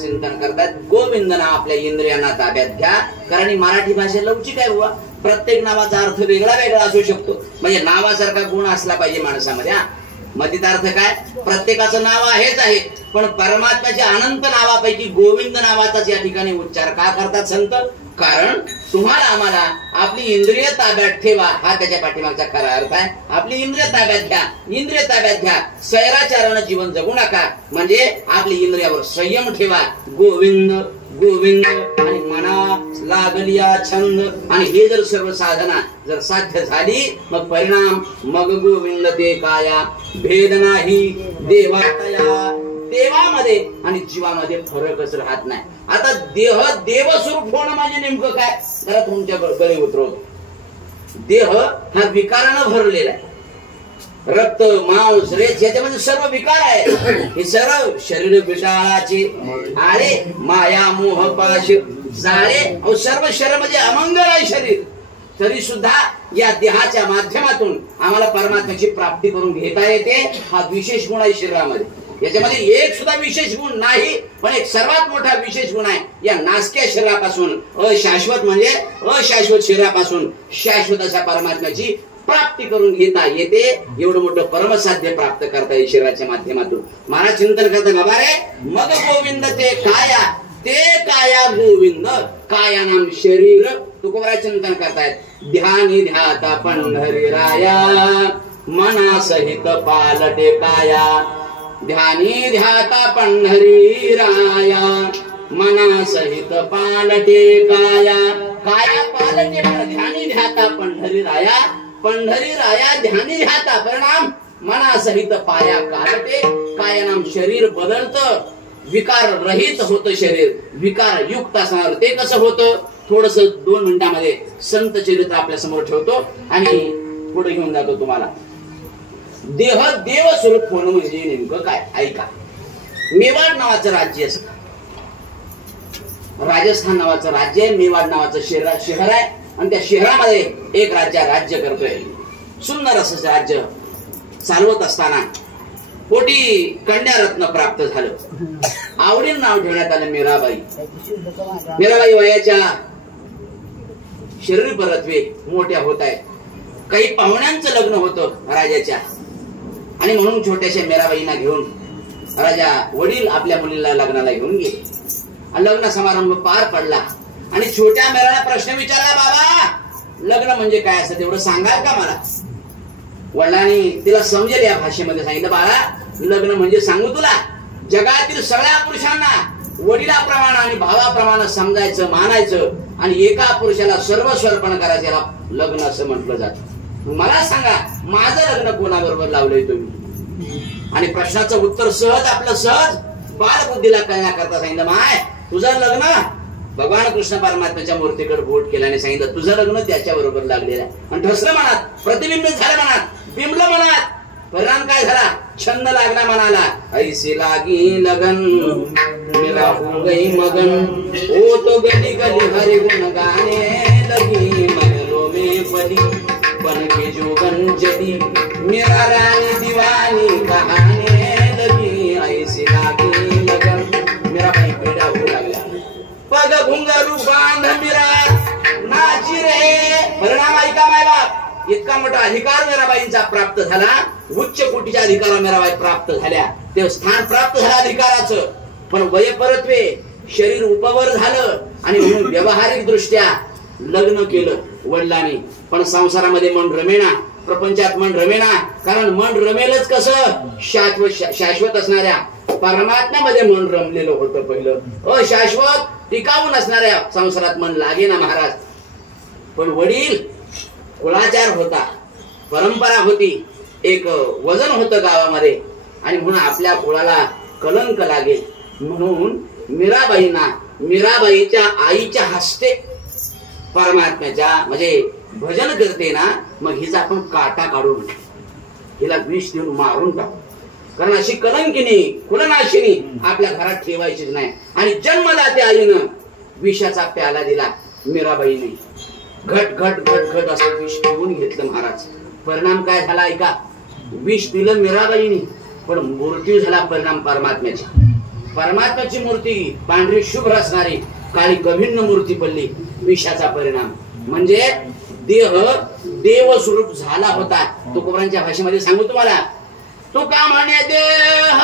चिंतन करतात. गोविंद नाव आपल्या इंद्रियांना ताब्यात घ्या. कारण ही मराठी भाषा लवचिक आहे बुवा. प्रत्येक नावाचा अर्थ वेगळा वेगळा असू शकतो. म्हणजे नावासारखा गुण असला पाहिजे माणसामध्ये. मतितार्थ काय, प्रत्येकाचं नाव आहेच आहे, पण परमात्म्याच्या अनंत नावापैकी गोविंद नावाचाच या ठिकाणी उच्चार का करतात संत? कारण तुम्हाला आम्हाला आपली इंद्रिय ताब्यात ठेवा, हा त्याच्या पाठीमागचा खरा अर्थ आहे. आपली इंद्रिय ताब्यात घ्या, इंद्रिय ताब्यात घ्या, स्वैराचारानं जीवन जगू नका, म्हणजे आपली इंद्रियावर संयम ठेवा. गोविंद गोविंद आणि मना लागलिया छंद. आणि हे जर सर्व साधना जर साध्य झाली, मग परिणाम मग गोविंद ते काया भेद नाही देवातया. देवामध्ये आणि जीवामध्ये फरकच राहत नाही. आता देह देवस्वरूप होणं म्हणजे नेमकं काय, जरा तुमच्या गळे उतरवतो. देह हा विकारानं भरलेला आहे. रक्त मांस रेच याच्यामध्ये सर्व विकार आहे. हे सर्व शरीर विटाळाचे आळे माया मोह पाश जाळे. सर्व शरीर म्हणजे अमंगल आहे शरीर. तरी सुद्धा या देहाच्या माध्यमातून आम्हाला परमात्म्याची प्राप्ती करून घेता येते. हा विशेष गुण आहे शरीरामध्ये. याच्यामध्ये एक सुद्धा विशेष गुण नाही, पण एक सर्वात मोठा विशेष गुण आहे. या नासक्या शरीरापासून अशाश्वत म्हणजे अशाश्वत शरीरापासून शाश्वत अशा परमात्म्याची प्राप्ती करून घेता येते. एवढं मोठं परमसाध्य प्राप्त करता येईल शरीराच्या माध्यमातून. महाराज चिंतन करता बाबा रे, मग गोविंद ते काया गोविंद. काया नाम शरीर. तुकोबराज चिंतन करतायत. ध्यानी ध्याता पंढरी राया मना सहित पालटे काया. ध्यानी ध्याता पंढरी राया मना सहित पालटे काया. काया पालटे ध्यानी ध्याता पंढरी राया. पंढरी राया ध्यानी ध्याता. परिणाम मना सहित पाया कालटे. काया नाम शरीर बदलतं, विकार रहित होतं शरीर. विकार युक्त असणार. ते कसं होतं, थोडस 2 मिनिटांमध्ये संत चरित्र आपल्या समोर ठेवतो आणि पुढे घेऊन जातो तुम्हाला. देह देव स्वरूप होणं म्हणजे नेमकं काय ऐका. मेवाड नावाचं राज्य असतं. राजस्थान नावाचं राज्य आहे. मेवाड नावाचं शहर आहे. आणि त्या शहरामध्ये एक राज्य करतोय. सुंदर असं राज्य चालवत असताना पोटी कन्यारत्न प्राप्त झालं. आवडीन नाव ठेवण्यात आलं मीराबाई. मीराबाई वयाच्या शरीर परत्वे मोठ्या होत आहेत. काही पाहुण्यांचं लग्न होतं राजाच्या, आणि म्हणून छोट्याशा मीराबाईंना घेऊन राजा वडील आपल्या मुलीला लग्नाला घेऊन गेले. लग्न समारंभ पार पडला आणि छोट्या मीराला प्रश्न विचारला, बाबा लग्न म्हणजे काय असतं तेवढं सांगाल का मला? वडिलांनी तिला समजेल या भाषेमध्ये सांगितलं, बाळा लग्न म्हणजे सांगू तुला, जगातील सगळ्या पुरुषांना वडिलाप्रमाणे आणि भावाप्रमाणे समजायचं मानायचं आणि एका पुरुषाला सर्वस्व अर्पण करायचं, याला लग्न असं म्हटलं जातं. मला सांगा माझं लग्न कोणाबरोबर लावलंय तुम्ही? आणि प्रश्नाचं उत्तर सहज आपलं सहज बालबुद्धीला कळण्याकरता सांगितलं, माय तुझं लग्न भगवान कृष्ण परमात्म्याच्या मूर्तीकडे बोट केल्याने सांगितलं तुझं लग्न त्याच्या बरोबर लागलेलं आहे. आणि ठसलं मनात, प्रतिबिंबित झालं मनात, बिंबलं मनात. परिणाम काय झाला? छंद लागला मनाला. ऐसे लागी लगन मेरा हो गई मगन, ओ तो गली गली हरे गुण गाने लगी, मगलों में पड़ी बन के जोगन जदी, मेरा रानी दीवानी कहाने लगी. ऐसे लागी लगन मेरा भाई पेड़ा हो लागला, पग घुंगरू बांध मेरा नाची रे. परिणाम ऐका माय बाप, इतका मोठा अधिकार मीराबाईंचा प्राप्त झाला. उच्च कोटीच्या अधिकार मीराबाई प्राप्त झाल्या. ते स्थान प्राप्त झालं अधिकाराचं. पण वयपरत्वे शरीर उपवर झालं आणि म्हणून व्यावहारिक दृष्ट्या लग्न केलं वडिलांनी, पण संसारामध्ये मन रमेना, प्रपंचात मन रमेना. कारण मन रमेलच कसं, शाश्वत असणाऱ्या परमात्म्यामध्ये मन रमलेलं होतं पहिलं. अशाश्वत टिकाऊ नसणाऱ्या संसारात मन लागे ना महाराज. पण वडील कुळाचार होता, परंपरा होती, एक वजन होतं गावामध्ये, आणि म्हणून आपल्या कुळाला कलंक लागेल म्हणून मीराबाईंना, मीराबाईच्या आईच्या हस्ते परमात्म्याच्या म्हणजे भजन करते ना, मग हिचा आपण काटा काढून हिला विष देऊन मारून टाकू. कारण अशी कलंकिनी कुलनाशिनी आपल्या घरात ठेवायचीच नाही. आणि जन्मदाते आईनं विषाचा प्याला दिला मीराबाईने. घट घट घट घट असं विष पिऊन घेतलं महाराज. परिणाम काय झाला ऐका. विष पिलं मीराबाईने, पण मृत्यू झाला परिणाम परमात्म्याची. परमात्म्याची मूर्ती पांढरी शुभ्र असणारी काळी गभिन्न मूर्ती पडली. विषाचा परिणाम म्हणजे देह देव स्वरूप झाला होता. तुकोबांच्या भाषेमध्ये सांगू तुम्हाला. तुका म्हणे देह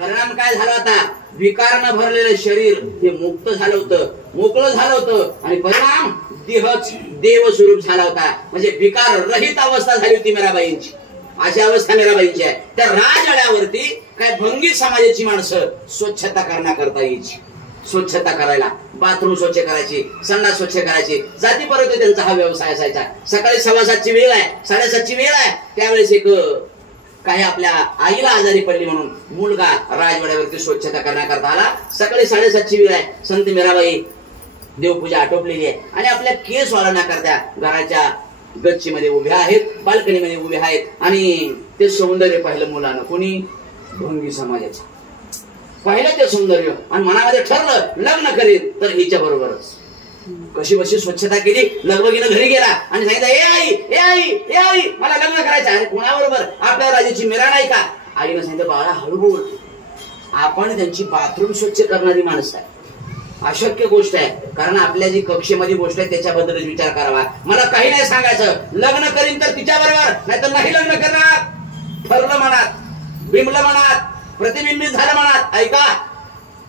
परिणाम काय झाला होता. विकारनं भरलेलं शरीर हे मुक्त झालं होतं, मोकळं झालं होतं, आणि परिणाम देहच देव स्वरूप झाला होता. म्हणजे विकार रहित अवस्था झाली होती मीराबाईंची. अशी अवस्था मीराबाईंची आहे. त्या राजवाड्यावरती काय भंगी समाजाची माणसं स्वच्छता करण्याकरता यायची. स्वच्छता करायला, बाथरूम स्वच्छ करायची, संडास स्वच्छ करायची, जातीपर्यंत त्यांचा हा व्यवसाय असायचा. सकाळी 7:15ची वेळ आहे, 7:30ची वेळ आहे, त्यावेळेस एक काही आपल्या आईला आजारी पडली म्हणून मुलगा राजवाड्यावरती स्वच्छता करण्याकरता आला. सकाळी 7:30ची वेळ आहे. संत मीराबाई देवपूजा आटोपलेली आहे आणि आपल्या केस वाळवण्याकरता घराच्या गच्चीमध्ये उभ्या आहेत, बाल्कनीमध्ये उभ्या आहेत. आणि ते सौंदर्य पाहिलं मुलानं. कोणी? भंगी समाजाचं पाहिलं ते सौंदर्य आणि मनामध्ये ठरलं लग्न करेल तर हिच्या बरोबरच. कशी बशी स्वच्छता केली. लगबगीनं घरी गेला आणि सांगितलं, ए आई ए आई ए आई मला लग्न करायचं. अरे कोणाबरोबर? आपल्या राजाची मीरा नाही का? आईनं सांगितलं, बाळा हळू बोल, आपण त्यांची बाथरूम स्वच्छ करणारी माणसं आहे. अशक्य गोष्ट आहे. कारण आपल्या जी कक्षेमध्ये गोष्ट आहे त्याच्याबद्दलच विचार करावा. मला काही नाही सांगायचं. लग्न करीन तर तिच्या बरोबर, नाही तर नाही लग्न करणार. ठरलं मनात, बिंबलं मनात, प्रतिबिंबित झालं मनात. ऐका,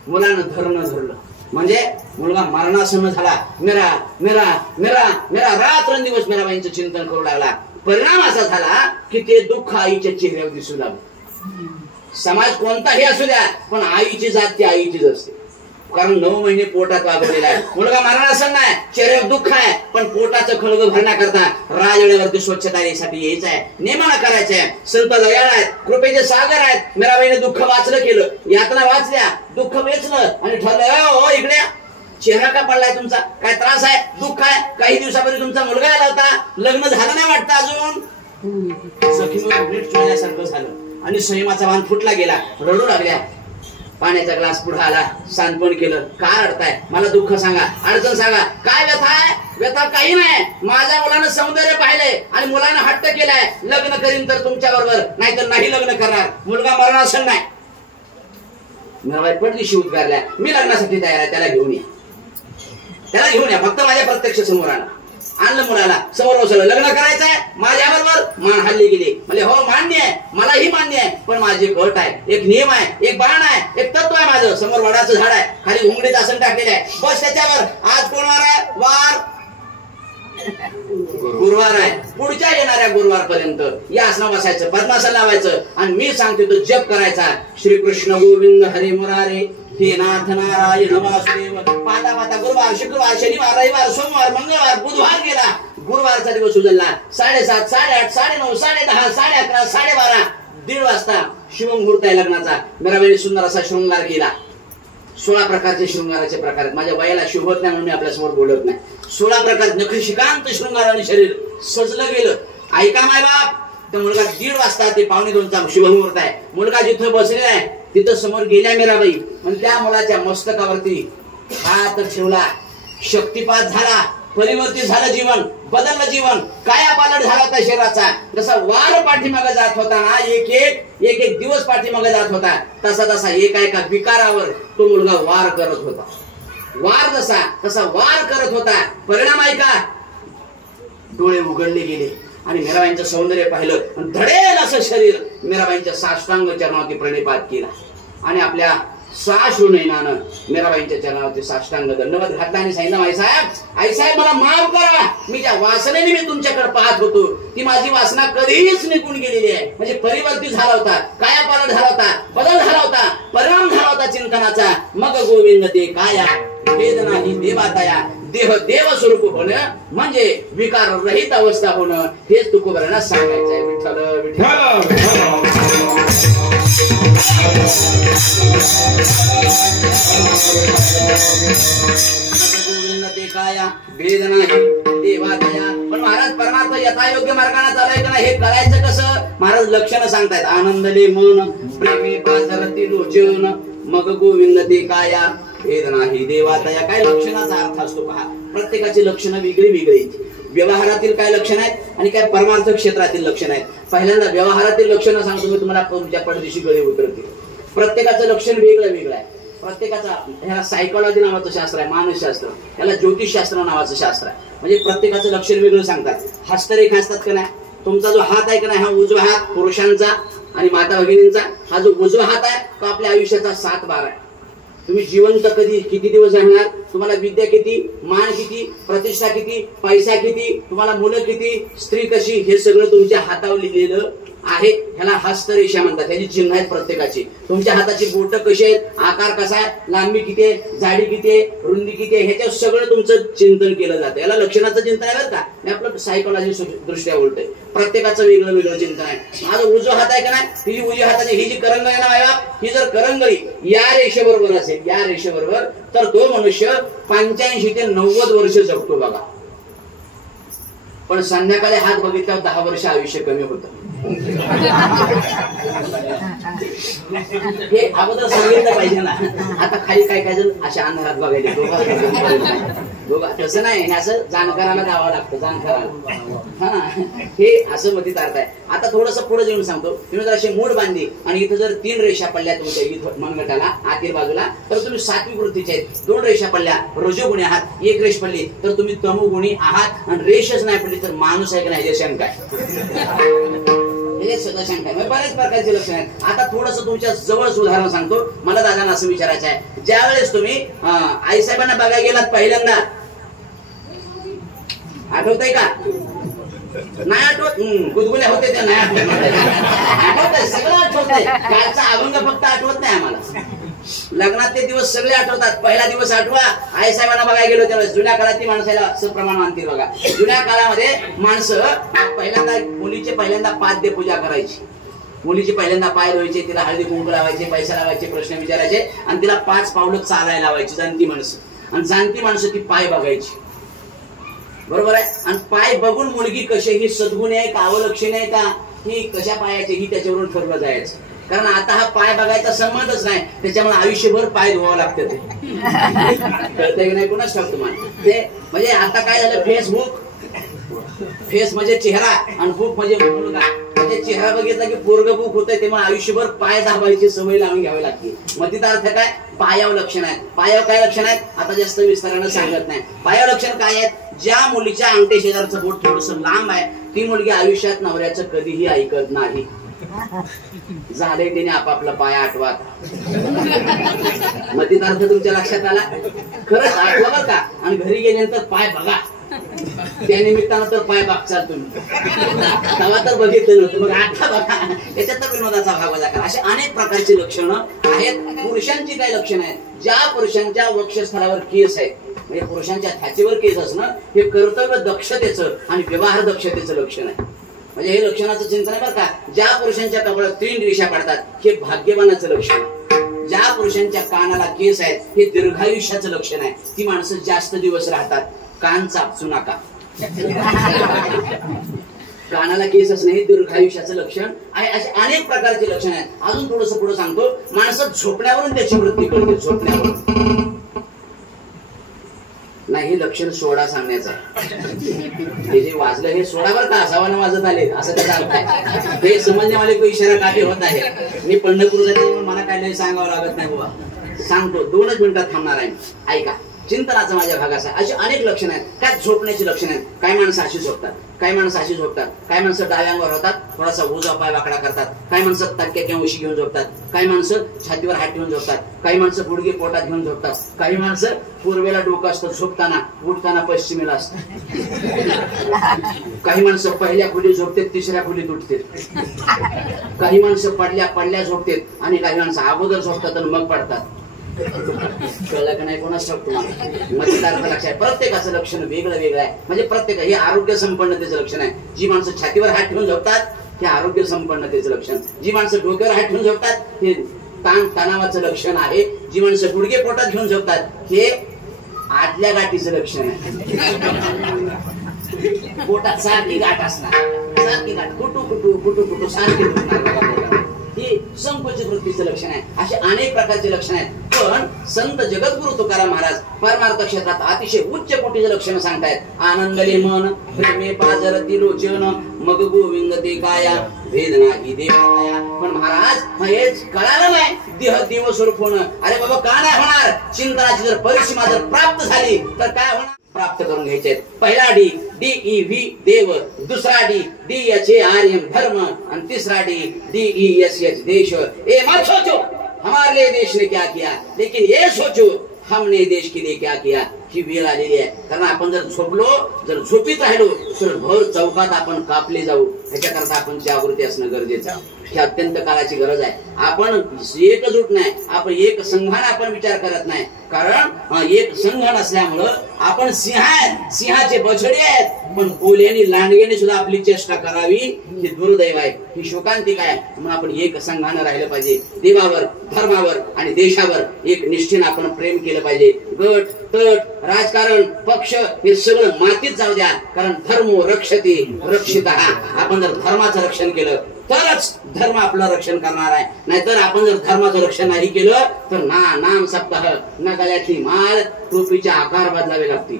मुलानं धरलं म्हणजे मुलगा मरणासन्न झाला. मेरा मेरा मेरा मेरा रात्रंदिवस मीराबाईंचं चिंतन करू लागला. परिणाम असा झाला की ते दुःख आईच्या चेहऱ्यावर दिसू लागलं. समाज कोणताही असू द्या, पण आईची जात ती आईचीच असते. कारण 9 महिने पोटात वागवलेला आहे. मुलगा मरणासन्न आहे, चेहऱ्यावर दुःख आहे, पण पोटाचं खळग भरण्याकरता राजवाड्यावरती स्वच्छतेसाठी यायचं आहे, नेमाना करायचं आहे. संत दयाळ आहेत, कृपेचे सागर आहेत. मीराबाईने दुःख वाचलं केलं, यातना वाचल्या, दुःख वेचलं आणि ठरलं, हो इकडे चेहरा का पडलाय तुमचा? काय त्रास आहे? दुःख आहे? काही दिवसापूर्वी तुमचा मुलगा आला होता, लग्न झालं नाही वाटतं अजून. सखीवर मीठ चोळल्यासारखं झालं आणि संयमाचा बांध फुटला गेला. रडू लागल्या. पाण्याचा ग्लास पुढे आला, सांत्वन केलं. का रडताय? मला दुःख सांगा, अडचण सांगा. काय व्यथा आहे? व्यथा काही नाही. माझ्या मुलानं सौंदर्य पाहिलंय आणि मुलानं हट्ट केलाय, लग्न करीन तर तुमच्या बरोबर, नाहीतर नाही लग्न करणार. मुलगा मरणासन नाही. मीराबाई पडदिशी उद्गारल्या, मी लग्नासाठी तयार आहे, त्याला घेऊन या, त्याला घेऊन या. फक्त माझ्या प्रत्यक्ष समोर आणलं मुलाला, समोर बसवलं. लग्न करायचंय माझ्या बरोबर? मान हल्ली गेली. म्हणजे हो मान्य आहे, मलाही मान्य आहे, पण माझी गट आहे, एक नियम आहे, एक बाण आहे, एक तत्व आहे माझं. समोर वडाचं झाड आहे, खाली घुंगडीत आसन टाकलेलं आहे, बस त्याच्यावर. आज कोण वार आहे? वार गुरुवार आहे. पुढच्या येणाऱ्या गुरुवार पर्यंत या आसनावर बसायचं, पद्मासन लावायचं आणि मी सांगते तो जप करायचा. श्रीकृष्ण गोविंद हरे मुरारे, हे नाथ नारायण वासुदेव. पाता पाता गुरुवार, शुक्रवार, शनिवार, रविवार, सोमवार, मंगळवार, बुधवार गेला. गुरुवारचा दिवस उजळला. 7:30, 8:30, 9:30, 10:30, 11:30, 12:30, 1:30 वाजता शुभमुहूर्त आहे लग्नाचा. मीराबाईने सुंदर असा शृंगार केला. 16 प्रकारचे शृंगाराचे प्रकार आहेत. माझ्या वयाला शोभत नाही म्हणून आपल्या समोर बोलत नाही. 16 प्रकार नखशिकांत शृंगाराने शरीर सजलं गेलं. ऐका माय बाप, तर मुलगा 1:30 वाजता ते 1:45चा शुभमुहूर्त आहे. मुलगा जिथं बसलेला आहे तिथं समोर गेल्या मीराबाई आणि त्या मुलाच्या मस्तकावरती हात ठेवला. शक्तिपात झाला, परिवर्तित झालं जीवन, बदललं जीवन. कायापालट झाला होता शरीराचा. जसा वार पाठीमागे जात होता ना, एक एक दिवस पाठीमागे जात होता, तसा तसा एका विकारावर तो मुलगा वार करत होता. वार जसा तसा वार करत होता. परिणाम ऐका, डोळे उघडले गेले आणि मीराबाईंचं सौंदर्य पाहिलं आणि धडेल असं शरीर मीराबाईंच्या साष्टांग चरणावरती प्रणिपात केला आणि आपल्या साश्रू नयनानं मीराबाईंच्या चरणावरती साष्टांग दंडवत घातला आणि सांगितलं, आईसाहेब मला माफ करा, मी ज्या वासनेने मी तुमच्याकडे पाहत होतो ती माझी वासना कधीच निघून गेलेली आहे. म्हणजे परिवर्तित झाला होता, कायापालट झाला होता, बदल झाला होता, परिणाम झाला होता चिंतनाचा. मग गोविंद ते काया वेदना ही देवातया, देह देव स्वरूप होणं म्हणजे विकार रहित अवस्था होणं, हेच तुकोबारांना सांगायचं आहे. विठ्ठल गोविंद ते काया वेदना ही देवातया. पण महाराज परमार्थ यथायोग्य मार्गाने चालाय का हे करायचं कसं? महाराज लक्षणं सांगतायत. आनंदले मन प्रेमे पाझरती लोचन, मग गोविंद ते काया वेदना ही देवातया. काय लक्षणाचा अर्थ असतो पहा. प्रत्येकाची लक्षणं वेगळी वेगळी. व्यवहारातील काय लक्षण आहेत आणि काय परमार्थ क्षेत्रातील लक्षण आहेत. पहिल्यांदा व्यवहारातील लक्षणं सांगतो मी तुम्हाला, तुमच्या पडदिशी गळे उतरतील. प्रत्येकाचं लक्षण वेगळं वेगळं आहे. प्रत्येकाचा, ह्याला सायकोलॉजी नावाचं शास्त्र आहे, मानसशास्त्र, ह्याला ज्योतिषशास्त्र नावाचं शास्त्र आहे. म्हणजे प्रत्येकाचं लक्षण वेगळं सांगतात. हस्तरेखा असतात का नाही, तुमचा जो हात आहे का नाही, हा उजवा हात पुरुषांचा आणि माता भगिनींचा. हा जो उजवा हात आहे तो आपल्या आयुष्याचा 7 बार आहे. तुम्ही जिवंत कधी किती दिवस राहणार, तुम्हाला विद्या किती, मान किती, प्रतिष्ठा किती, पैसा किती, तुम्हाला मुलं किती, स्त्री कशी, हे सगळं तुमच्या हातावर लिहिलेलं आहे. ह्याला हस्तरेषा म्हणतात. ह्याची चिन्ह आहेत प्रत्येकाची. तुमच्या हाताची बोट कशी आहेत, आकार कसा आहे, लांबी किती आहे, जाडी किती आहे, रुंदी किती आहे, ह्याच्यावर सगळं तुमचं चिंतन केलं जातं. याला लक्षणाचं चिंतन आहे बरं का. मी आपलं सायकोलॉजी दृष्ट्या बोलतोय. प्रत्येकाचं वेगळं वेगळं चिंतन आहे. माझा उजवा हात आहे का नाही, ही उजव्या हाताची ही जी करंगळी आहे ना बाबा, ही जर करंगळी या रेषेबरोबर असेल, या रेषेबरोबर, तर तो मनुष्य 85 ते 90 वर्ष जगतो बघा. पण संध्याकाळी हात बघितल्यावर 10 वर्ष आयुष्य कमी होतं. हे अगोदर सांगितलं पाहिजे ना. आता खाली काय काय जण अशा अंधारात बघायला दोघा, तसं नाही, हे असं जाणकाराला गावं लागतं, जाणकाराला. हा, हे असं मतीत अर्थ आहे. आता थोडस पुढे येऊन सांगतो. तुम्ही जर अशी मूठ बांधली आणि इथं जर 3 रेषा पडल्या तुमच्या इथं मनगटाला आतील बाजूला, तर तुम्ही सात्विक वृत्तीचे आहेत. 2 रेषा पडल्या रजोगुणी आहात, 1 रेष पडली तर तुम्ही तमोगुणी आहात, आणि रेषच नाही पडली तर माणूस आहे का नाही, हे शंका आहे. हे सगळं शंका आहे. बऱ्याच प्रकारचे लक्षण आहेत. आता थोडस तुमच्या जवळ उदाहरण सांगतो. मला दादांना असं विचारायचं आहे, ज्या वेळेस तुम्ही आईसाहेबांना बघायला गेलात पहिल्यांदा, आठवतंय का? नाही आठवत? गुदगुल्या होते ते नाही आठवतंय, सगळं आठवतंय. कालचा अभंग फक्त आठवत नाही आम्हाला. लग्नात ते दिवस सगळे आठवतात. पहिला दिवस आठवा, आईसाहेबांना बघायला गेलो त्यावेळेस. जुन्या काळात ती माणसाला असं प्रमाण मानतील बघा. जुन्या काळामध्ये माणसं पहिल्यांदा, मुलीचे पहिल्यांदा पाद्य पूजा करायची. मुलीची पहिल्यांदा पाय धुवायचे, तिला हळदी कुंकू लावायचे, पैसा लावायचे, प्रश्न विचारायचे, आणि तिला 5 पावलं चालायला लावायची जाणती माणसं. आणि जाणती माणसं ती पाय बघायची, बरोबर आहे. आणि पाय बघून मुलगी कशी, ही सद्गुणी आहे का, अवलक्षणी आहे का, ही कशा पायाची, ही त्याच्यावरून ठरवलं जायचं. कारण आता हा पाय बघायचा संबंधच नाही, त्याच्यामुळे आयुष्यभर पाय धुवावं लागतं. ते कळतंय की नाही कोणाच ठाऊक तुम्हाला. ते म्हणजे आता काय झालं, फेस म्हणजे चेहरा आणि बुक म्हणजे मुलगा. म्हणजे चेहरा बघितला की पोरग बुक होतंय, तेव्हा आयुष्यभर पाय दाबायची सवय लावून घ्यावी लागते. मतीचा अर्थ काय, पायावर लक्षण आहेत. पायावर काय लक्षण आहेत आता जास्त विस्तारानं सांगत नाही. पायावर लक्षण काय आहेत, ज्या मुलीच्या अंगठे शेजारचं बोट थोडस लांब आहे, ती मुलगी आयुष्यात नवऱ्याचं कधीही ऐकत नाही. झाले त्याने आपापला पाय आठवा. मतीचा अर्थ तुमच्या लक्षात आला, खरंच आठवा बरं का. आणि घरी गेल्यानंतर पाय बघा, त्या निमित्तानं तर पाय बघचाल तुम्ही. तेव्हा तर बघितलं नव्हतं, मग आठवा बघा. त्याच्यात तर विनोदाचा भाग वजा करा. असे अनेक प्रकारची लक्षणं आहेत. पुरुषांची काय लक्षणं आहेत, ज्या पुरुषांच्या वक्षस्थळावर केस आहेत, म्हणजे पुरुषांच्या थाचीवर केस असणं हे कर्तव्य दक्षतेचं आणि व्यवहार दक्षतेचं लक्षण आहे. म्हणजे हे लक्षणाचं चिंतन आहे बरं का. ज्या पुरुषांच्या कपाळात 3 रेषा पडतात हे भाग्यवानाचं लक्षण आहे. ज्या पुरुषांच्या कानाला केस आहेत हे दीर्घायुष्याचं लक्षण आहे. ती माणसं जास्त दिवस राहतात. कान चापसू नका. कानाला केस असणे हे दीर्घायुष्याचं लक्षण आहे. असे अनेक प्रकारचे लक्षण आहेत. अजून थोडस पुढे सांगतो. माणसं झोपण्यावरून त्याची वृत्ती करते. झोपण्यावरून नाही, हे लक्षण सोडा सांगण्याचं. हे जे वाजलं हे सोडा बरं का, असावानं वाजत आले असं त्याचा अर्थ आहे. हे समजण्यावाले को इशारा काफी होत आहे. मी पंढरपूर जाते, मला काय नाही सांगावं लागत नाही बाबा. सांगतो, 2च मिनिटात थांबणार आहे. ऐका, चिंतनाचा माझ्या भागाचा, अशी अनेक लक्षणं आहेत. काय झोपण्याची लक्षणं आहेत. काही माणसं अशी झोपतात, काही माणसं अशी झोपतात, काही माणसं डाव्यांवर होतात, थोडासा उजवा पाय वाकडा करतात, काही माणसं तक्क्या किंवा उशी घेऊन झोपतात, काही माणसं छातीवर हात ठेवून झोपतात, काही माणसं गुडघे पोटात घेऊन झोपतात, काही माणसं पूर्वेला डोकं असतं झोपताना, उठताना पश्चिमेला असतं, काही माणसं पहिल्या खोलीत झोपतात, तिसऱ्या खोलीत उठतात, काही माणसं पडल्या झोपतात आणि काही माणसं अगोदर झोपतात आणि मग पडतात. कळलं का नाही कोणाच ठाऊक तुम्हाला. मजेदार लक्ष आहे. प्रत्येकाचं लक्षण वेगळं वेगळं आहे. म्हणजे प्रत्येक हे आरोग्य संपन्नतेचं लक्षण आहे. जी माणसं छातीवर हात ठेवून झोपतात हे आरोग्य संपन्नतेचं लक्षण. जी माणसं डोक्यावर हात ठेवून झोपतात हे तणावाचं लक्षण आहे. जी माणसं गुडघे पोटात घेऊन झोपतात हे आतल्या गाठीचं लक्षण आहे. पोटात सारखी गाठ असणार, सारखी गाठ कुटू सारखी दुखणार, हे संकोचित वृत्तीचं लक्षण आहे. असे अनेक प्रकारचे लक्षण आहेत. पण संत जगद्गुरु तुकाराम महाराज परमार्थ क्षेत्रात अतिशय उच्च कोटीचे लक्षण सांगतायत. आनंदले मन प्रेमे पाजरती लोचन मग गोविंद ते काया भेद नाही देवाया. पण महाराज हेच कळालं नाही देह देव स्वरूप होणं. अरे बाबा का नाही होणार. चिंतनाची जर परिसीमा जर प्राप्त झाली तर काय होणार. प्राप्त करून घ्यायचे. पहिला डी DEV देव, दुसरा DH आर्यम धर्म आणि तिसरा DESH देश. ए मत सोचो हमारे लिए देश ने क्या किया, लेकिन ये सोचो हमने देश के लिए क्या किया. ही वेळ आलेली आहे. कारण आपण जर झोपलो, जर झोपीत राहिलो तर भर चौकात आपण कापले जाऊ. ह्याच्याकरता आपण जागृती असणं गरजेचं आहे. ही अत्यंत काळाची गरज आहे. आपण एकजूट नाही, आपण एक संघाने आपण विचार करत नाही. कारण एक संघ नसल्यामुळं आपण सिंहाचे बछडे आहेत. पण कोल्ह्याने लांडग्याने सुद्धा आपली चेष्टा करावी ही दुर्दैव आहे, ही शोकांतिक आहे. म्हणून आपण एक संघानं राहिलं पाहिजे. देवावर, धर्मावर आणि देशावर एक निष्ठेनं आपण प्रेम केलं पाहिजे. गट तट राजकारण पक्ष हे सगळं मातीत जाऊ द्या. कारण धर्मो रक्षती रक्षितः. आपण जर धर्माचं रक्षण केलं तरच धर्म आपलं रक्षण करणार आहे. नाहीतर आपण जर धर्माचं रक्षण नाही केलं तर नाम सप्ताह न गळ्यातली माळ टोपीचे आकार बदलावे लागतील.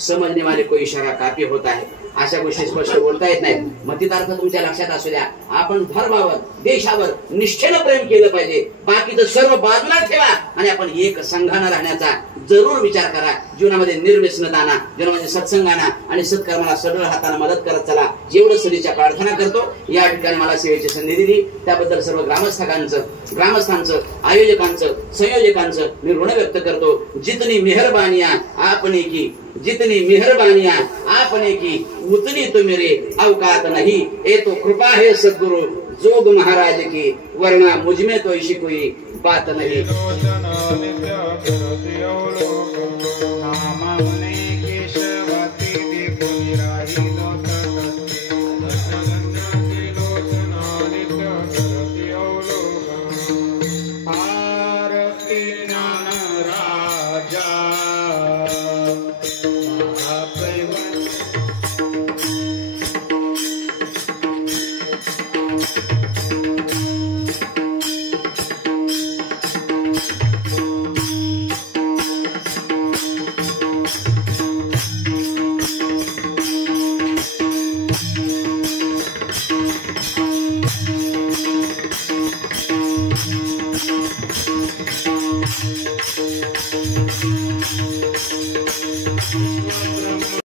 समजने वाले को इशारा काफी होता है. अशा गोष्टी स्पष्ट बोलता येत नाहीत. मतितार्थ तुमच्या लक्षात असू द्या. आपण धर्मावर देशावर निष्ठेनं प्रेम केलं पाहिजे. बाकीचं सर्व बाजूला ठेवा आणि आपण एक संघानं राहण्याचा जरूर विचार करा. जीवनामध्ये निर्व्यसनताना, जीवनामध्ये सत्संगाना आणि सत्कर्माला सडळ हाताने मदत करत चला. जेवढं सदीच्या प्रार्थना करतो. या ठिकाणी मला सेवेची संधी दिली त्याबद्दल सर्व ग्रामस्थांचं आयोजकांचं संयोजकांचं मी ऋण व्यक्त करतो. जितनी मेहरबानिया आपने की, जितनी मेहरबानिया आपने की, उतनी तो मेरे औकात नहीं. ये तो कृपा है सद्गुरु जोग महाराज की, वरना मुझ में तो ऐसी कोई बात नहीं.